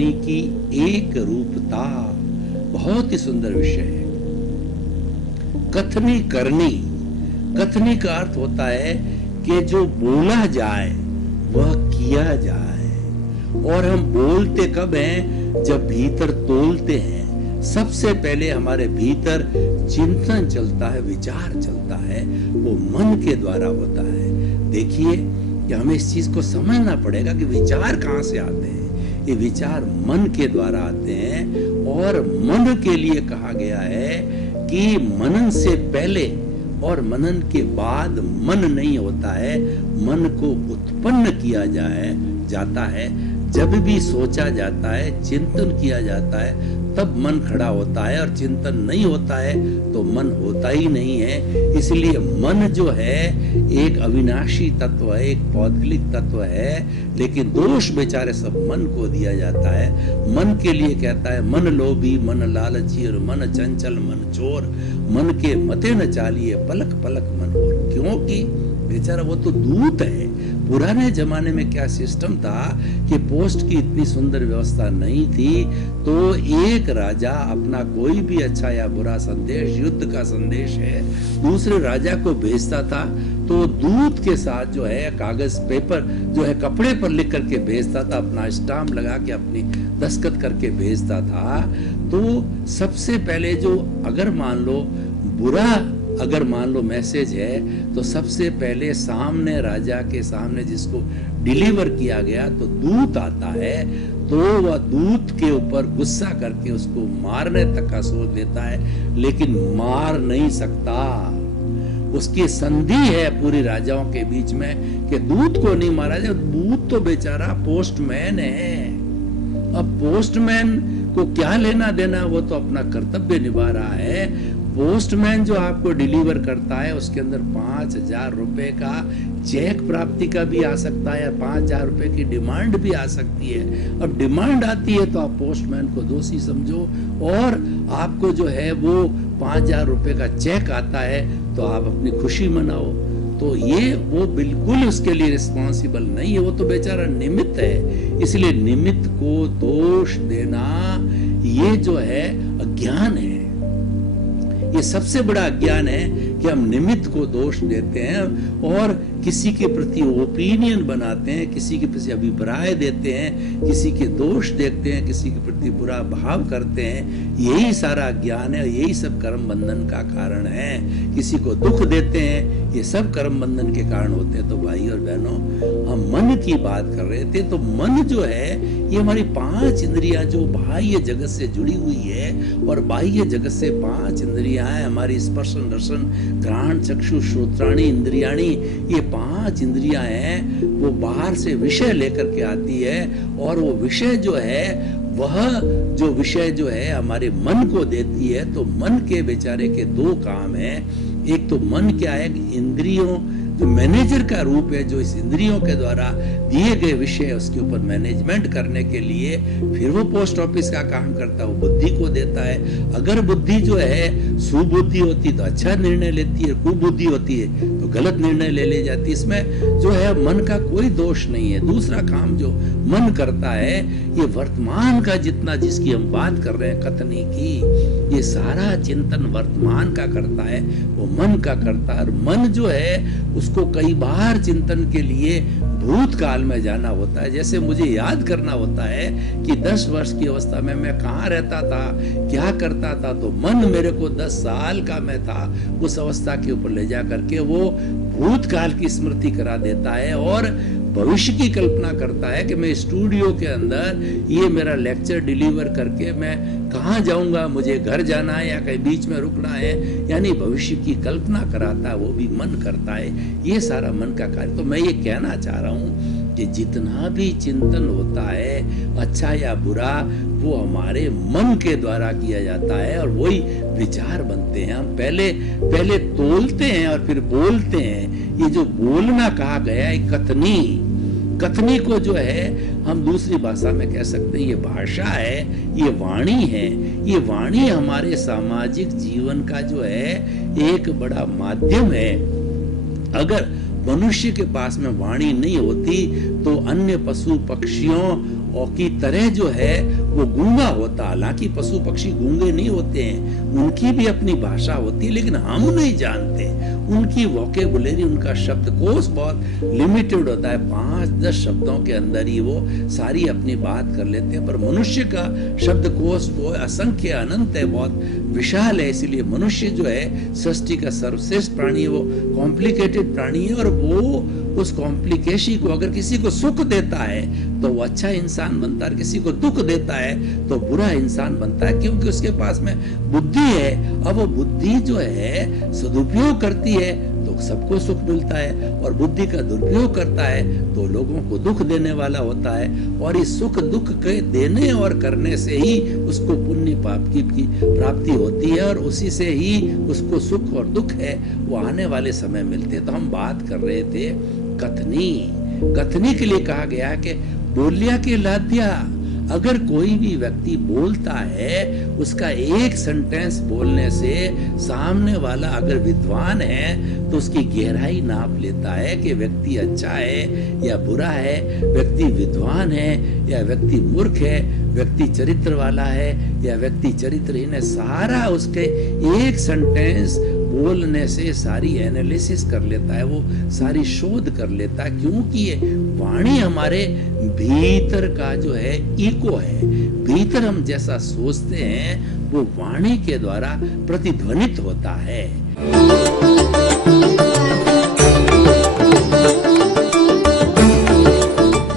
कथनी की एक रूपता, बहुत ही सुंदर विषय है। कथनी करनी, कथनी का अर्थ होता है कि जो बोला जाए वह किया जाए। और हम बोलते कब हैं? जब भीतर तोलते हैं। सबसे पहले हमारे भीतर चिंतन चलता है, विचार चलता है, वो मन के द्वारा होता है। देखिए कि हमें इस चीज को समझना पड़ेगा कि विचार कहाँ से आते हैं। ये विचार मन के द्वारा आते हैं, और मन के लिए कहा गया है कि मनन से पहले और मनन के बाद मन नहीं होता है, मन को उत्पन्न किया जाता है। जब भी सोचा जाता है, चिंतन किया जाता है, तब मन खड़ा होता है, और चिंतन नहीं होता है तो मन होता ही नहीं है। इसलिए मन जो है एक अविनाशी तत्व है, एक पौद्गलिक तत्व है, लेकिन दोष बेचारे सब मन को दिया जाता है। मन के लिए कहता है मन लोभी, मन लालची, और मन चंचल, मन चोर, मन के मते न चालिए, पलक पलक मन और। क्योंकि बेचारा वो तो दूत है। पुराने जमाने में क्या सिस्टम था कि पोस्ट की इतनी सुंदर व्यवस्था नहीं थी, तो एक राजा अपना कोई भी अच्छा या बुरा संदेश, युद्ध का संदेश है, दूसरे राजा को भेजता था। तो दूत के साथ जो है कागज पेपर जो है कपड़े पर लिख करके भेजता था, अपना स्टाम्प लगा के अपनी दस्तखत करके भेजता था। तो सबसे पहले जो अगर मान लो बुरा मैसेज है, तो सबसे पहले सामने राजा के सामने जिसको डिलीवर किया गया तो दूत आता है, तो वह दूत के ऊपर गुस्सा करके उसको मारने तक का सोच लेता है, लेकिन मार नहीं सकता। उसकी संधि है पूरी राजाओं के बीच में कि दूत को नहीं मारा जाए। दूत तो बेचारा पोस्टमैन है। अब पोस्टमैन को क्या लेना देना, वो तो अपना कर्तव्य निभा रहा है। पोस्टमैन जो आपको डिलीवर करता है उसके अंदर 5,000 रुपए का चेक प्राप्ति का भी आ सकता है, 5,000 रुपए की डिमांड भी आ सकती है। अब डिमांड आती है तो आप पोस्टमैन को दोषी समझो, और आपको जो है वो 5,000 रुपए का चेक आता है तो आप अपनी खुशी मनाओ। तो ये वो बिल्कुल उसके लिए रिस्पॉन्सिबल नहीं है, वो तो बेचारा निमित्त है। इसलिए निमित्त को दोष देना ये जो है अज्ञान है। ये सबसे बड़ा अज्ञान है कि हम निमित्त को दोष देते हैं और किसी के प्रति ओपिनियन बनाते हैं, किसी के प्रति अभिप्राय देते हैं, किसी के दोष देखते हैं, किसी के प्रति बुरा भाव करते हैं। यही सारा अज्ञान है, यही सब कर्म बंधन का कारण है। किसी को दुख देते हैं, ये सब कर्म बंधन के कारण होते हैं। तो भाई और बहनों, हम मन की बात कर रहे थे, तो मन जो है ये हमारी 5 इंद्रियां जो बाह्य जगत से जुड़ी हुई है, और बाह्य जगत से 5 इंद्रियां हैं हमारी, स्पर्शन, रसन, घ्राण, चक्षु, श्रोत्राणी, इंद्रियाणी। ये 5 इंद्रियां हैं, वो बाहर से विषय लेकर के आती है, और वो विषय जो है वह जो विषय जो है हमारे मन को देती है। तो मन के बेचारे के 2 काम हैं। एक तो मन क्या है, इंद्रियों जो मैनेजर का रूप है, जो इस इंद्रियों के द्वारा दिए गए विषय उसके ऊपर मैनेजमेंट करने के लिए फिर वो पोस्ट ऑफिस का काम करता है, वो बुद्धि को देता है। अगर बुद्धि जो है सुबुद्धि होती तो अच्छा निर्णय लेती है, कुबुद्धि होती है तो गलत निर्णय ले जाती है। इसमें जो है मन का कोई दोष नहीं है। दूसरा काम जो मन करता है, ये वर्तमान का जितना जिसकी हम बात कर रहे हैं कथनी की, ये सारा चिंतन वर्तमान का करता है, वो मन का करता है। और मन जो है उसको कई बार चिंतन के लिए भूतकाल में जाना होता है। जैसे मुझे याद करना होता है कि 10 वर्ष की अवस्था में मैं कहाँ रहता था, क्या करता था, तो मन मेरे को 10 साल का मैं था उस अवस्था के ऊपर ले जा करके वो भूतकाल की स्मृति करा देता है, और भविष्य की कल्पना करता है कि मैं स्टूडियो के अंदर ये मेरा लेक्चर डिलीवर करके मैं कहाँ जाऊंगा, मुझे घर जाना है या कहीं बीच में रुकना है, यानी भविष्य की कल्पना कराता है, वो भी मन करता है। ये सारा मन का कार्य। तो मैं ये कहना चाह रहा हूँ कि जितना भी चिंतन होता है अच्छा या बुरा, वो हमारे मन के द्वारा किया जाता है, और वही विचार बनते हैं। हम पहले तोलते हैं और फिर बोलते हैं। ये जो बोलना कहा गया है कथनी को जो है हम दूसरी भाषा में कह सकते हैं ये भाषा है, ये वाणी है। ये वाणी हमारे सामाजिक जीवन का जो है एक बड़ा माध्यम है। अगर मनुष्य के पास में वाणी नहीं होती तो अन्य पशु पक्षियों और की तरह जो है वो गूंगा होता। हालांकि पशु पक्षी गूंगे नहीं होते हैं, उनकी भी अपनी भाषा होती है, लेकिन हम नहीं जानते। उनकी वोकेबुलरी, उनका शब्दकोश बहुत लिमिटेड होता है, 5-10 शब्दों के अंदर ही वो सारी अपनी बात कर लेते हैं। पर मनुष्य का शब्दकोश वो असंख्य अनंत है, बहुत विशाल है। इसलिए मनुष्य जो है सृष्टि का सर्वश्रेष्ठ प्राणी है, वो कॉम्प्लिकेटेड प्राणी है। और वो उस कॉम्प्लिकेशन को अगर किसी को सुख देता है तो वो अच्छा इंसान बनता है, किसी को दुख देता है तो बुरा इंसान बनता है, क्योंकि उसके पास में बुद्धि है। अब वो बुद्धि जो है सदुपयोग करती है तो सबको सुख मिलता है, और बुद्धि का दुरुपयोग करता है तो लोगों को दुख देने वाला होता है। और इस सुख दुख के देने और करने से ही उसको पुण्य पाप की प्राप्ति होती है, और उसी से ही उसको सुख और दुख है वो आने वाले समय मिलते हैं। तो हम बात कर रहे थे कथनी। कथनी के लिए कहा गया कि बोलिया के लाद्या। अगर कोई भी व्यक्ति बोलता है, उसका एक सेंटेंस बोलने से सामने वाला अगर विद्वान है तो उसकी गहराई नाप लेता है कि व्यक्ति अच्छा है या बुरा है, व्यक्ति विद्वान है या व्यक्ति मूर्ख है, व्यक्ति चरित्र वाला है या व्यक्ति चरित्रहीन है। सारा उसके एक सेंटेंस बोलने से सारी एनालिसिस कर लेता है, वो सारी शोध कर लेता है, क्योंकि ये वाणी हमारे भीतर का जो है इको है। भीतर हम जैसा सोचते हैं वो वाणी के द्वारा प्रतिध्वनित होता है।